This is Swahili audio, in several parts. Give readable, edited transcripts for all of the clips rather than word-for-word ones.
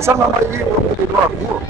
Sama mai vivo di nuovo.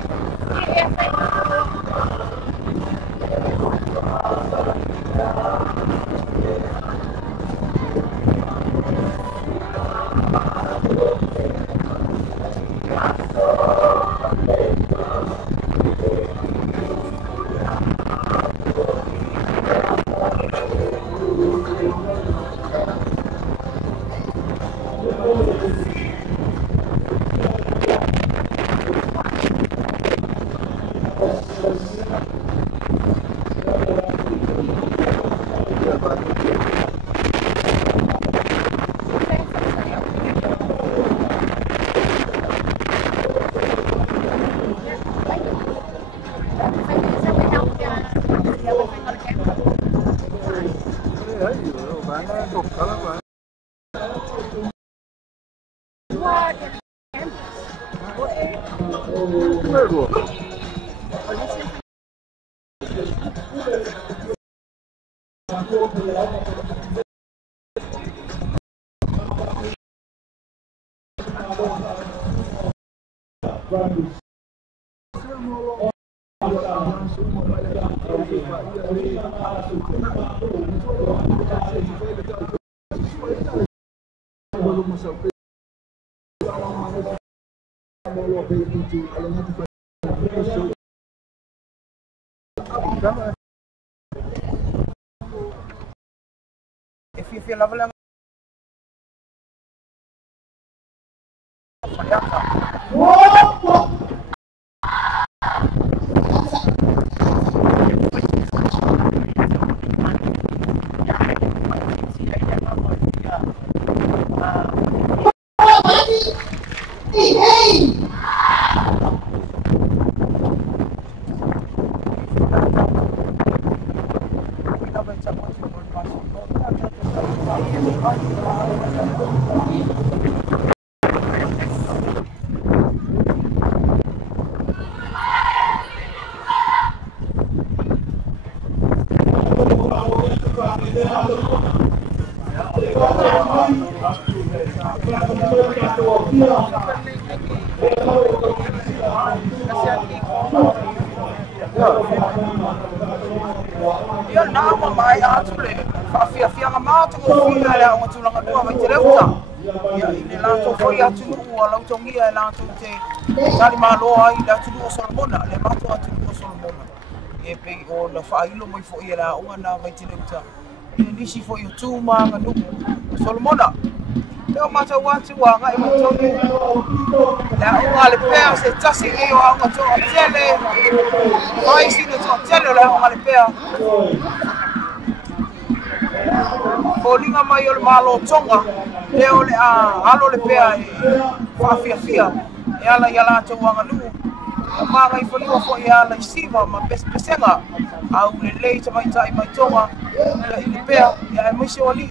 If you feel level Ia nama mai atu le whawhia mātu o whia ea o tulanga dua mai te reuta. Ia i le lātou whai atu ua lautongia e lātou te tari māloa i le atu o Solomona, le mātou atu o Solomona. E pei o na whailo mai fo i la unga nā mai te reuta. E nisi fo i o tūmanga nuku o Solomona. Leo mātou atu a ngai matoni. Le unga le pēa se tasi e o anga toa tele. Vai sina toa tele le unga le pēa. Kolinga mai o le malo tonga, leo le alo le pea e whawhiawhia, e ala i ala tau anga nuu. A mānga i whanua fo i ala i siva ma pesenga, au le lei tamai tai mai tonga, i le pea, ia e maise o li.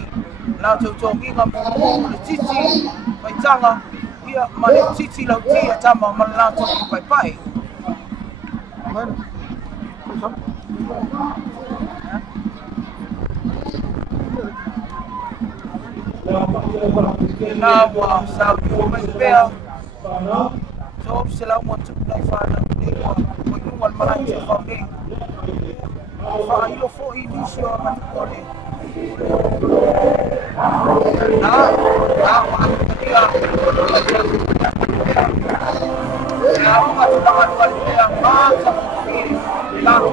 Nā tau tonginga mo le titi, mai tanga, ia ma le titi lau tia tama ma le nā tau i pai pai. Nā wā sau i o mai pēa. So se lau mo tupu nai whāna nei wā mo i nunga marai te whau nei. Whailo fo i nisi o mani kore. Nā wā kia. Nā wā tu langa nunga li pēa māta ki nā tu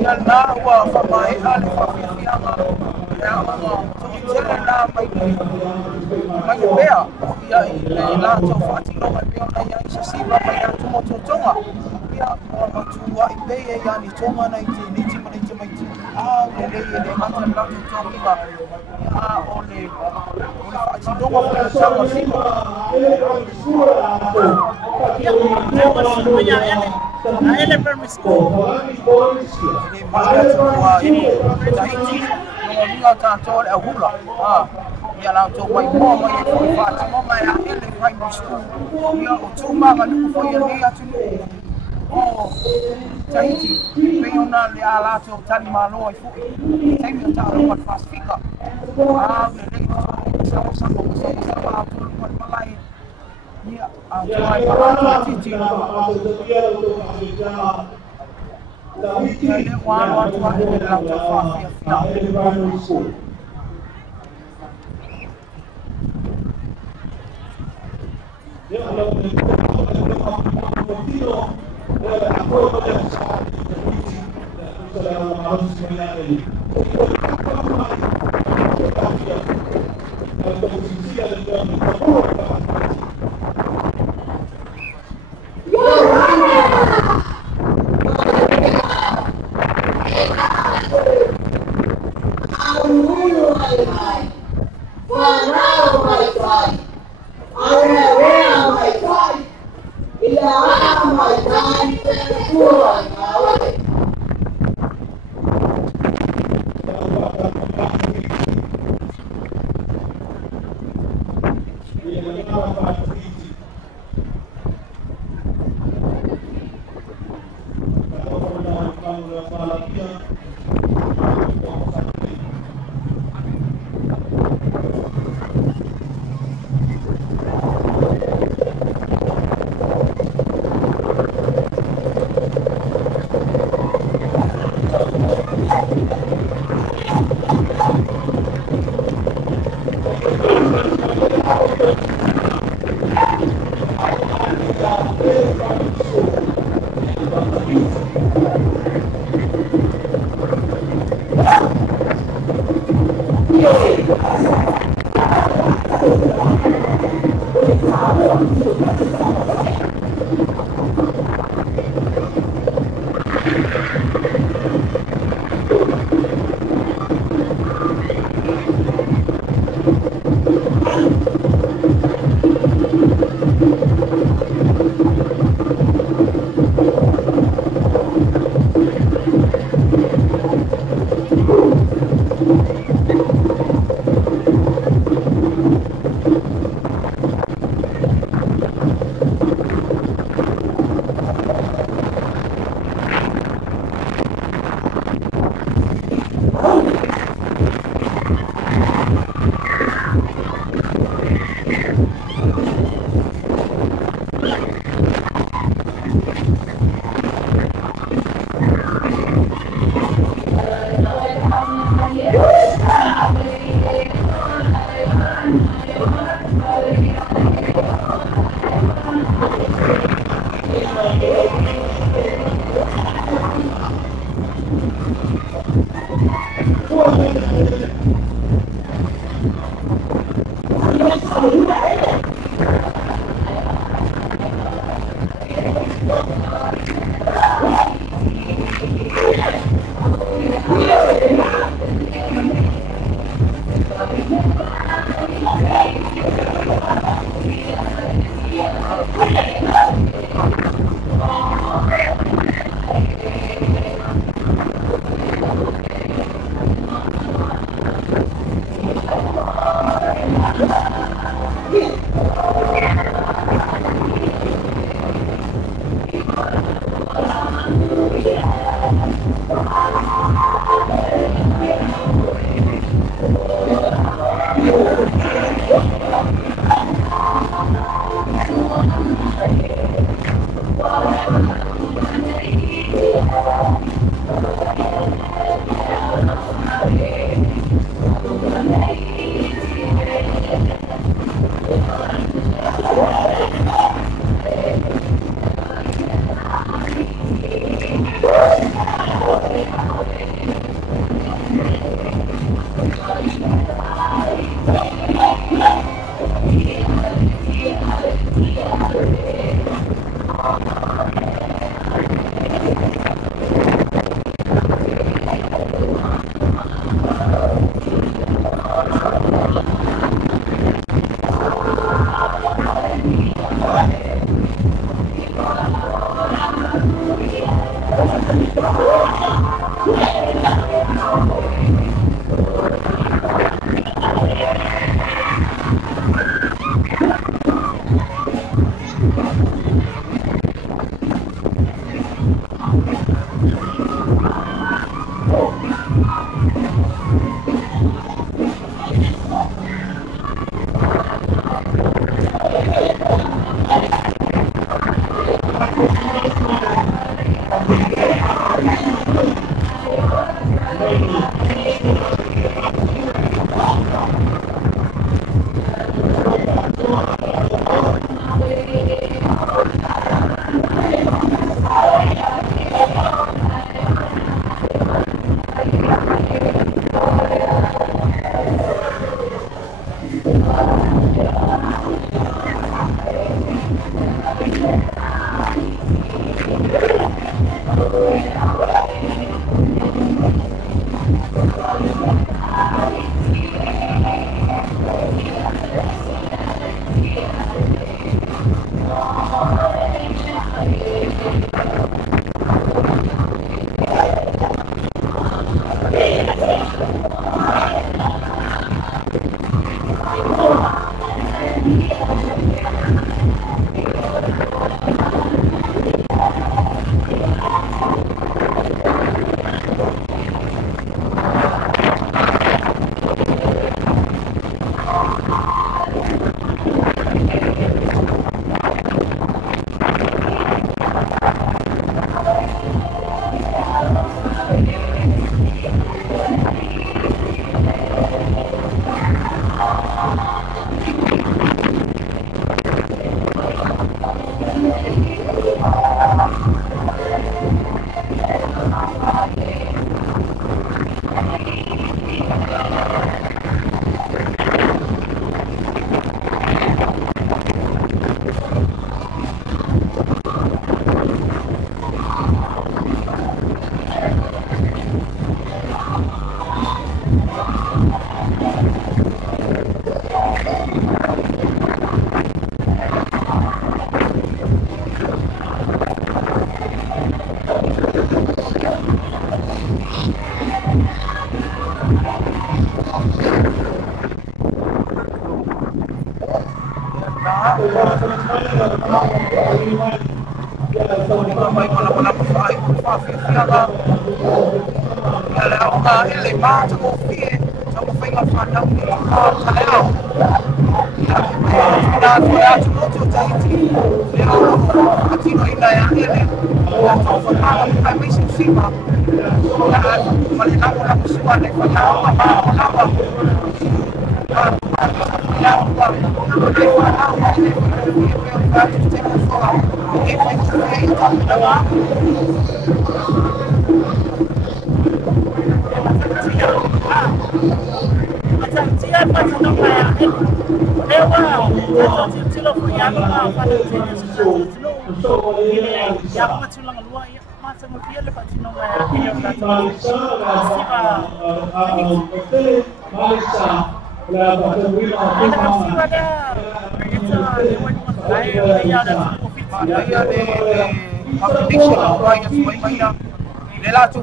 Nana wa famai ali fafianga ya mama tele na mai bea ya ile la to fati no mai bea na ya siba mai ya tumo tonga ya o tu wa ibe ya ni tonga na iti mai le mata la tonga ya ole fati do wa fa sama siba ya ele permisco ni mata wa ini Tahiti no tanto e hula ya la to mai mo mai ko fati mo mai ya ele primary school ya o tu mama lu fo ya ni atu Tahiti peona le ala to tali malo ai fu tai ta ro Pasifika le sa sa pa to malai ya ai para Tahiti Tahiti wa tu la to fa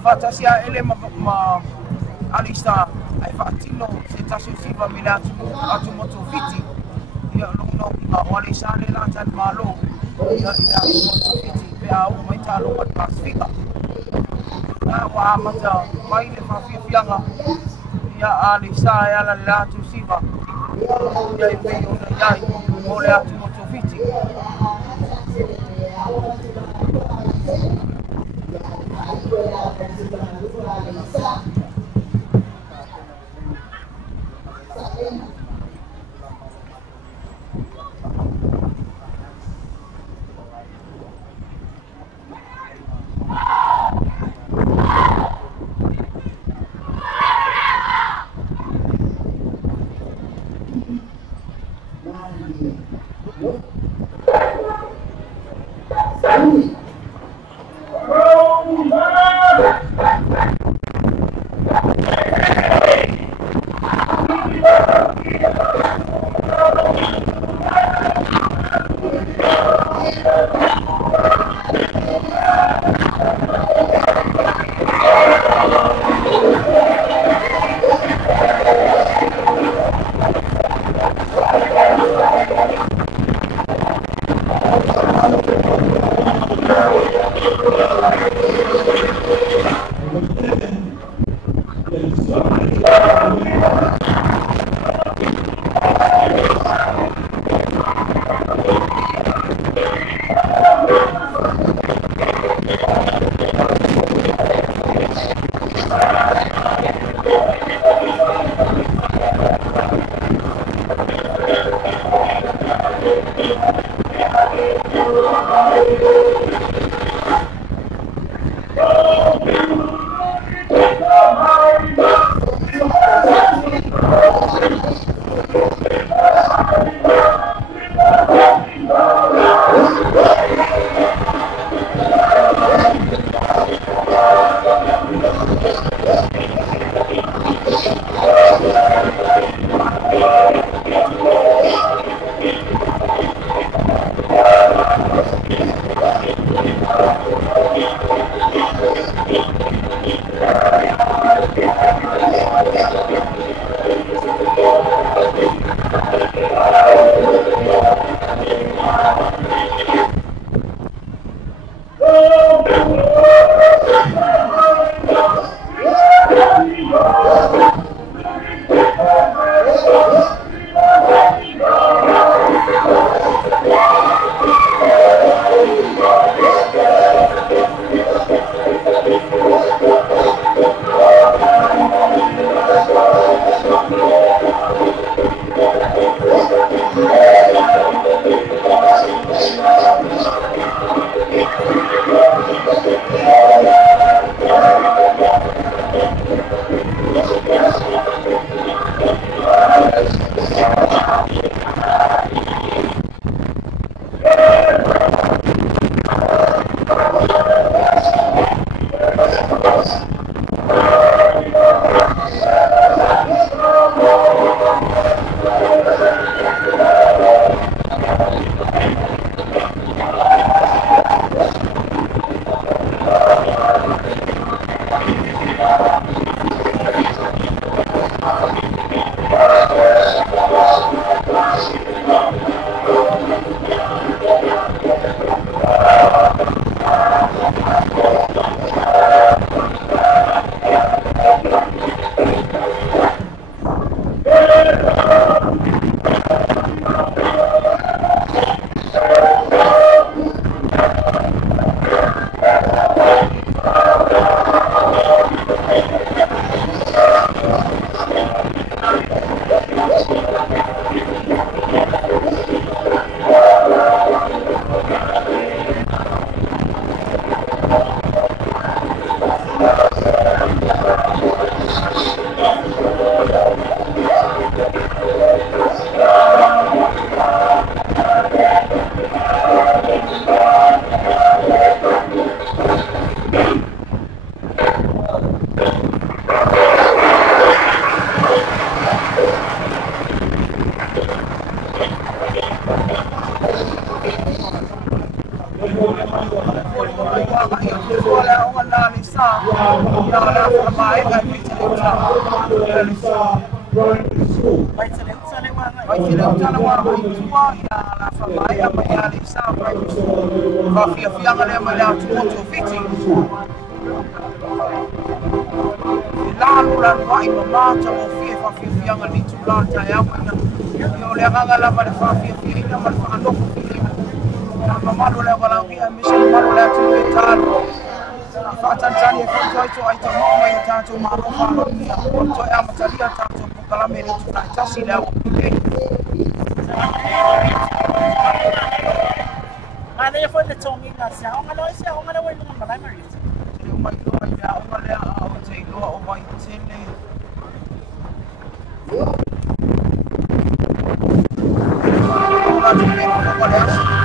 Fatasia ele ma alista ai fatino se tasu siva milatu atu moto fiti ya no ma wale sale la tan malo ya ila moto fiti pe au mai talo pat pasifika wa mata mai le fafia fianga ya ali sa ya la tu siva ya ipe ona ya ole atu moto fiti Fafia fianga le mai la tu moto fiti. lalu lalu ai mamata o fie fia ngali tu la ta ya wana yo le gaga la para fia ina mal fa no fie mamalo le wala kia mission malo le tu talo fa tantani e fa to ai to mo mai ta tu maro fa no ni to ya matalia ta tu kala me tu ta tasi le o ana ya foi le tongi na sia o ngalo sia o ngalo wai mo mai mari o mai to ya o ngale a o te lo o mai tele ora tu me ko ngale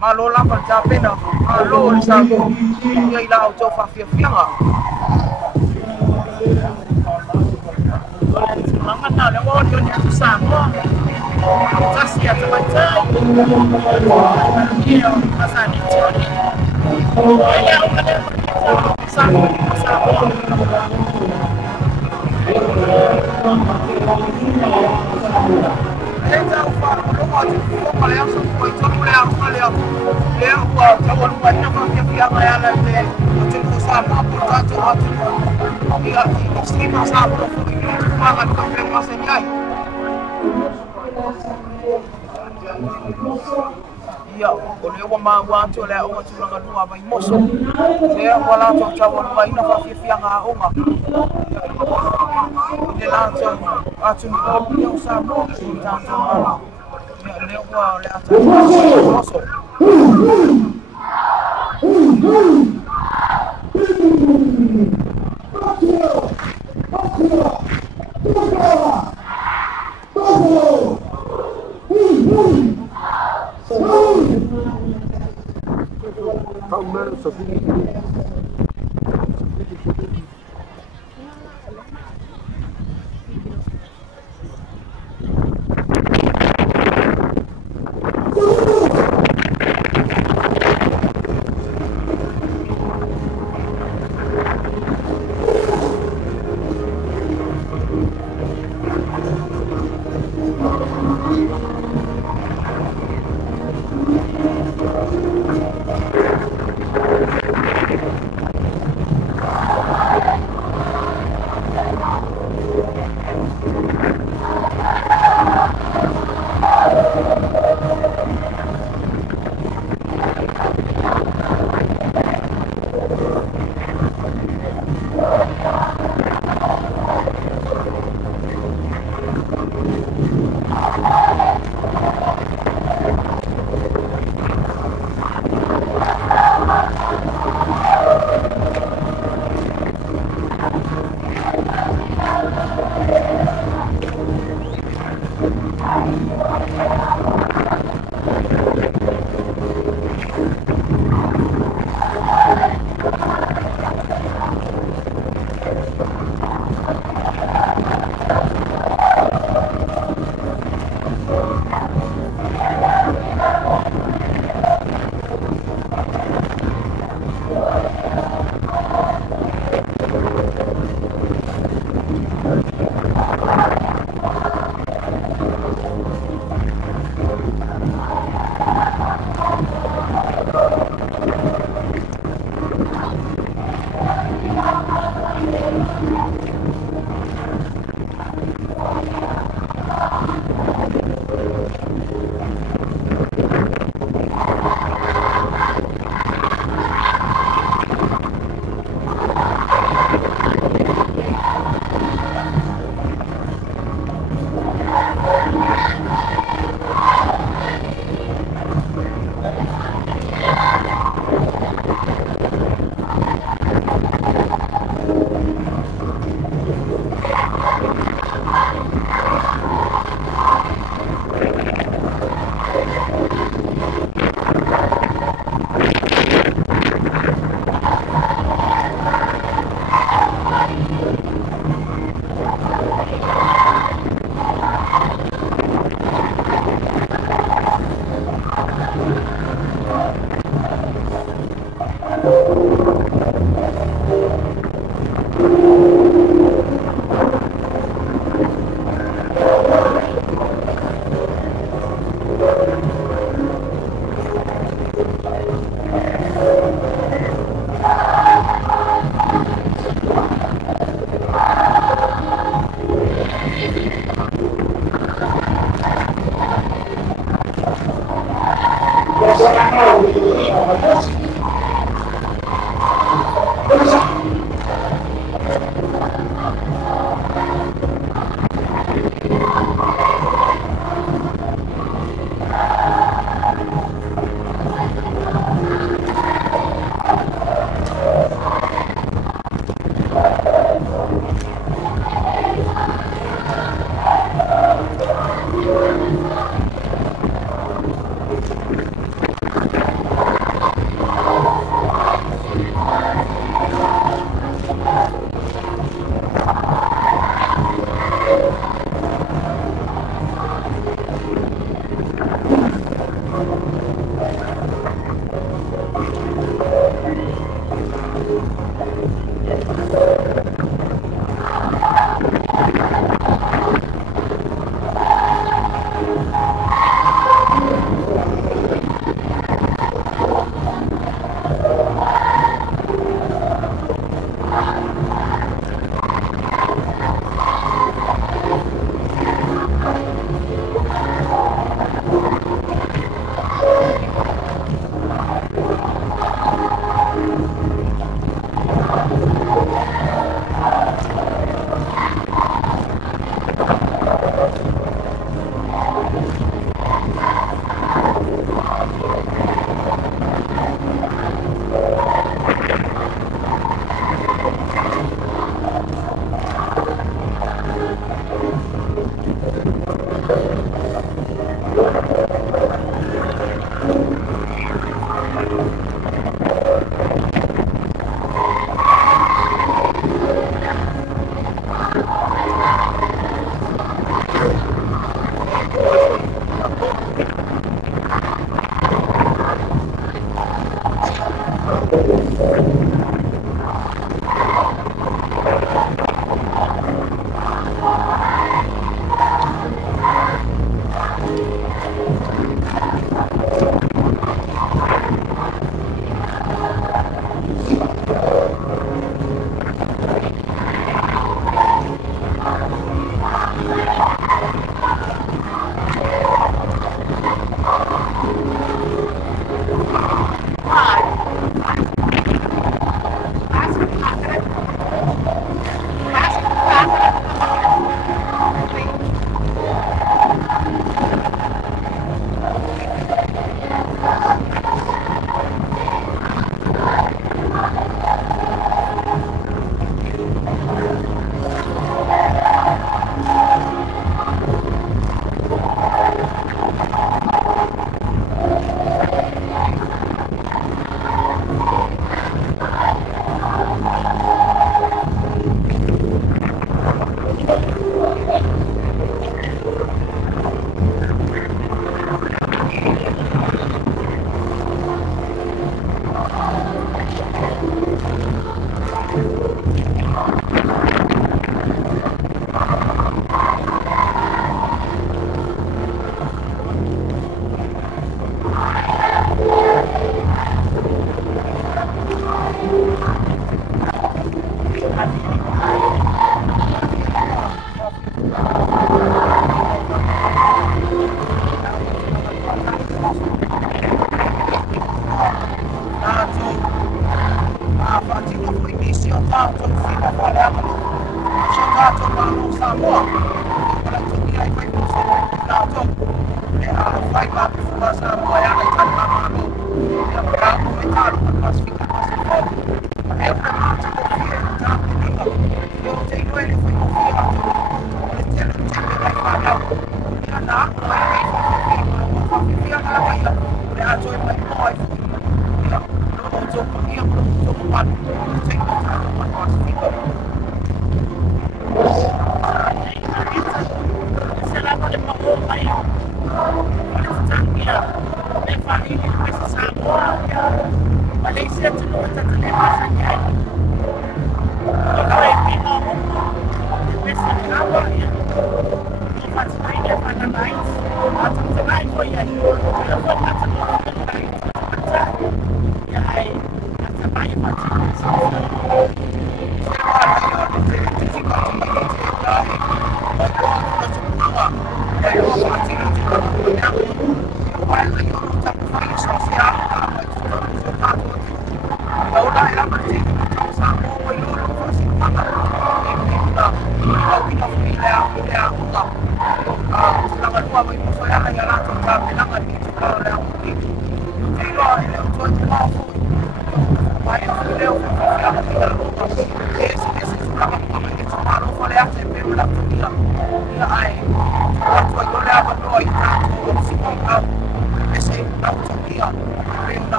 malo lava ta pena malo le sa ia ila o to fa fia fianga Manga na le o ni tu sa mo. Just ya ta ta. Iyo asa ni toni. Ya o ka sa mo. Enta o fa lo mo o pa le aso ko to le a ko le o ta o no na fa fia fianga ya le te ko sa mo por tanto a tu ia extrema sa mo para ka pe ma señai ia o le o ma wa to le o tu langa lua vai moso le o la to cha o vai na fa fia fianga o ma le la to a tu no sa mo tanto le o le a to moso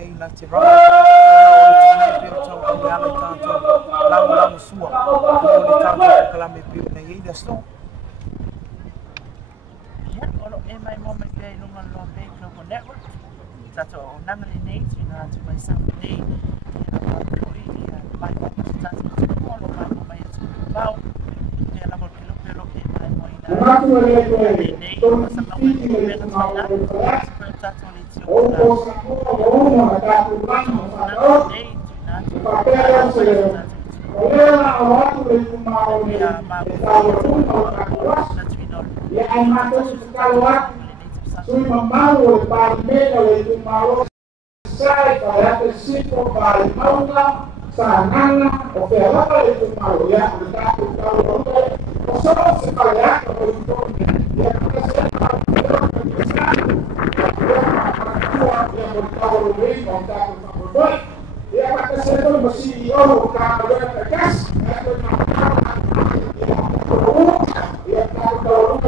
Cafe Latte ala tātou lau sua o le tātou kalame piu nei i le sto. Olo e mai moma ke lunga lo pe Global Network. Tato o nanga le nei tina tu mai sa nei. Ia pa ko i mai ko tato ko lo mai ko mai tu pau. Ia la ko lo ke mai mo ina. Nei ko sa ka mai ko le tala. Tato le tio. Nei tina tu. Ya ai matou sekali waktu, sui mamau le parimena le tumalo sai para que sipo para mauna sanana o que alaba le tumalo ya le tato talo o solo se para que o entorno ya que se para que ya que se to masih o ka le kas ya tato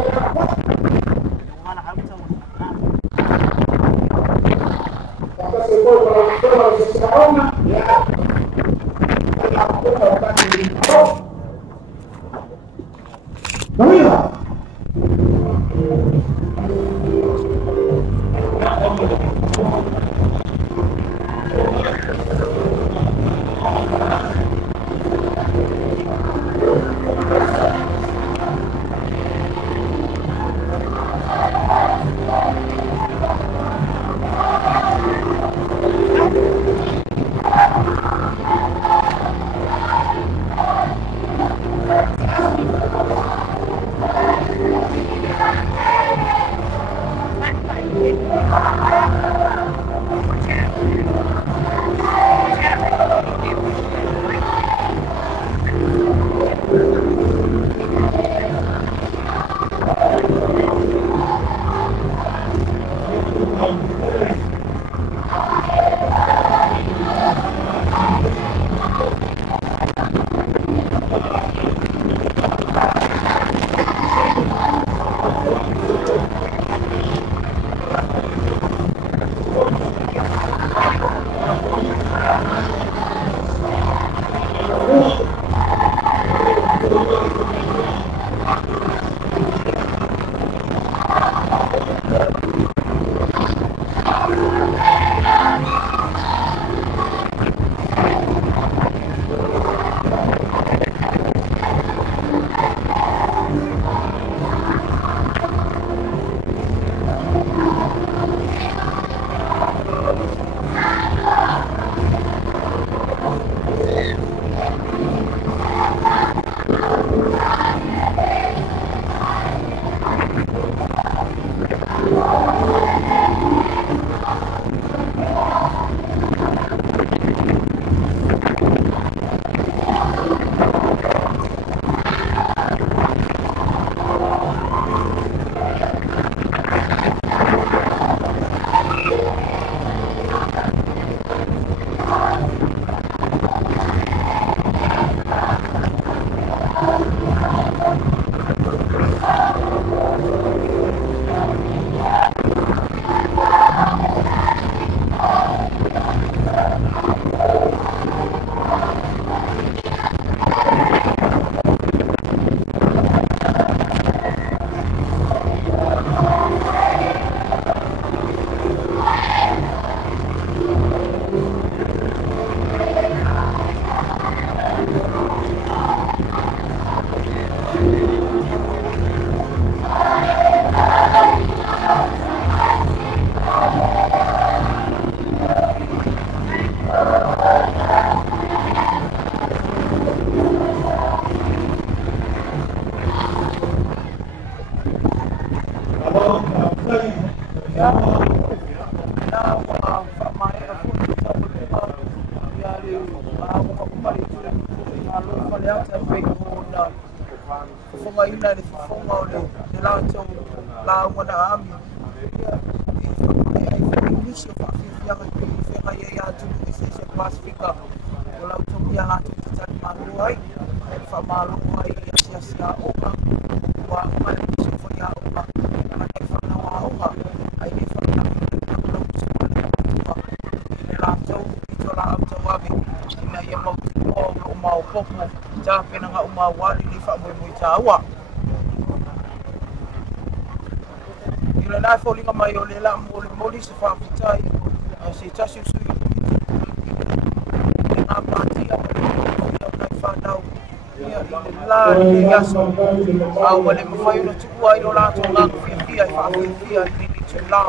ina ia mau o mau popo ta pena nga uma wali li fa mo tawa ila na fo linga mai o le la mo li se fa fitai se tasi su na patia ka fa nau ia la ni ya so au wale mo fai no tu ai lo la to nga fia fa fia ni te la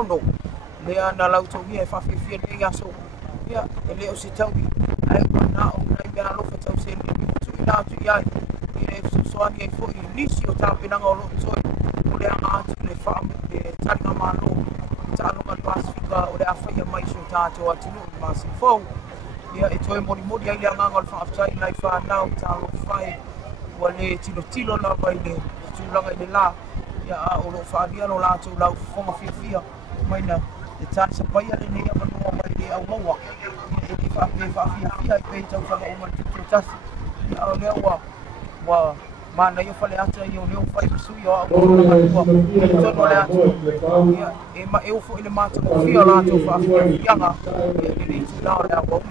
ono le ana lau tau ia fa fia le yaso ia ele o se tau ai na o na ia lo fa tau se ni tu ina tu ia e so ani e fo nisi o ta pina ngolo so o le anga tu le fa e tanga malo ta no ma pasifika o le afa ia mai so ta to atu no ma se fo ia e toi mori mori ai le anga ngol fa aftai lai fa na o ta lo fai o le tilo na vai le tu langa le la ia o lo fa dia lo la tu lau fo fia mai na e tan sa pai ale nei ama no mai le au maua e di fa fia e pe tau fa o mai tu tas ia o le wa mana yo fale ata yo le fa su yo o to le ata ia e ma eu fo ile mata ko fia la to fa fia nga e ni tu la le au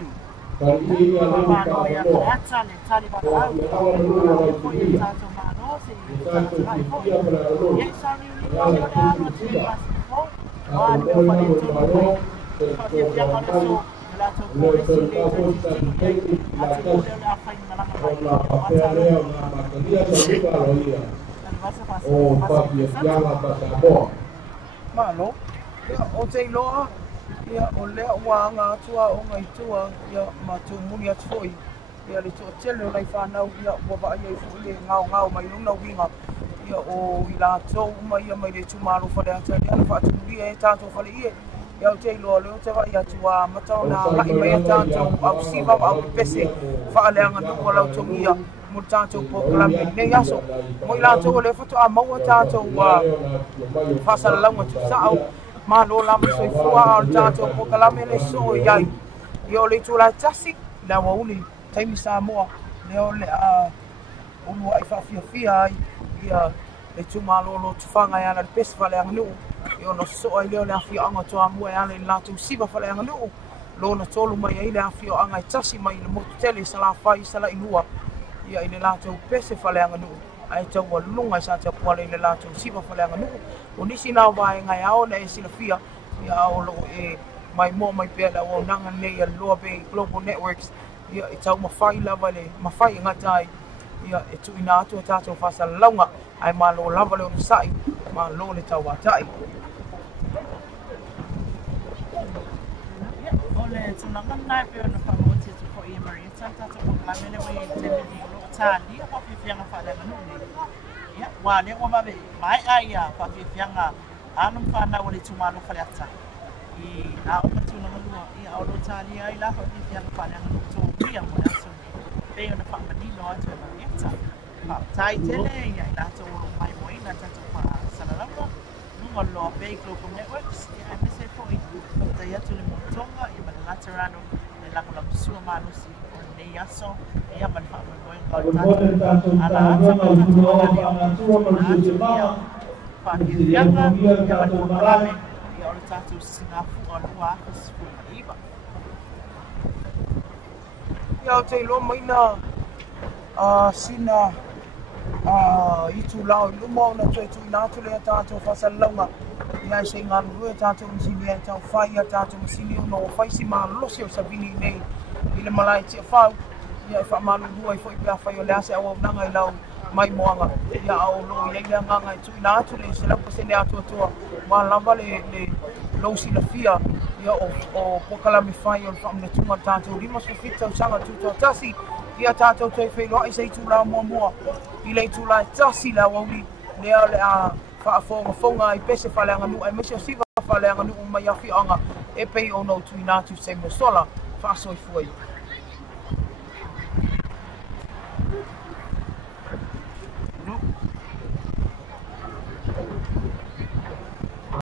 malo o te loa ia o le wa nga tua o ngai tua ia matu muni atu foi ia le to tele nei fa na ia wa ba ia fu le ngau mai luna winga ia o ila to mai ia mai le tu malo fa le ata ia fa tu ia ta to fa le ia o te lo le te va ia tua mata na mai mai ta to au siva au pese fa le anga no la to ia mo ta to po la me ne yaso mo ila to le fa to a mo ta to wa fa sa la mo tu sa au ma lo la mo so fua al tato po kala me le so yai yo le tu la tasi la wa uli taimi sa mo le o le a o mo ai fa fia ia le tu ma lo tu fanga ya na pes fa le anu yo no so ai le afia anga to amu ya le la tu siva fa le anu lo na tolu mai ai le afia anga tasi mai le mo tele sala fai sala inua ia ile la tu pes fa le anu ai tau wa lunga sa te pole le la tu siva fa le anu o nisi na vai ngai ao na silafia ia o lo e mai mo mai pe la o nanga nei lo be global networks ia e tau mafai lava le mafai ngatai ia e tu ina atu tato fa sa longa ai ma lo lava le o sai ma lo le tau atai o le tuna ngai pe no fa mo te ko e maria tata ko la mele we te ni lo tali ko fi fianga fa le no ia wa le o ma be mai ai ya fa fi fianga anum fa na o le tuma no fa le ata i a o ka tuna no ia o lo tali ai la fa fi fianga fa le no to ria mo na so pe ona fa ma ni no atu na ia ta pa tai tele ia la to mai mo ina tata fa sala la no lo be global networks ia me se foi ta ia tu le motonga i ma laterano le la ko la sua manu si nei aso ia man fa mo Ai mone tātou tāruanga i punoa whangatua ma rutu te maa. fa fianga ia man malame ia o le tātou singafu o lua afis iwa ia o te ilo maina sina i tu lao i luma o na tue tu i nātu lea tātou whasalaunga ia e se ngā rue tātou masini e tau whai a tātou masini o no whai si maa losi o sabini nei i le malai tia whau ia e whamanu rua i fo i pia whai o lea se au nanga i lau mai moanga ia au lo ia ia nganga i tu i nātu le se lau pasene atua tua ma lava le lausi la fia ia o pokalami whai o le whamnetunga tātou lima so fita o sanga tūtua tasi ia tātou toi whailoa i sei tū lao mua i lei tū lai tasi la wauri lea le a whaafonga i pese whaleanga nu ai mese o siva whaleanga nu mai a whianga e pei o nou tui nātu se mo sola whaasoi fuai.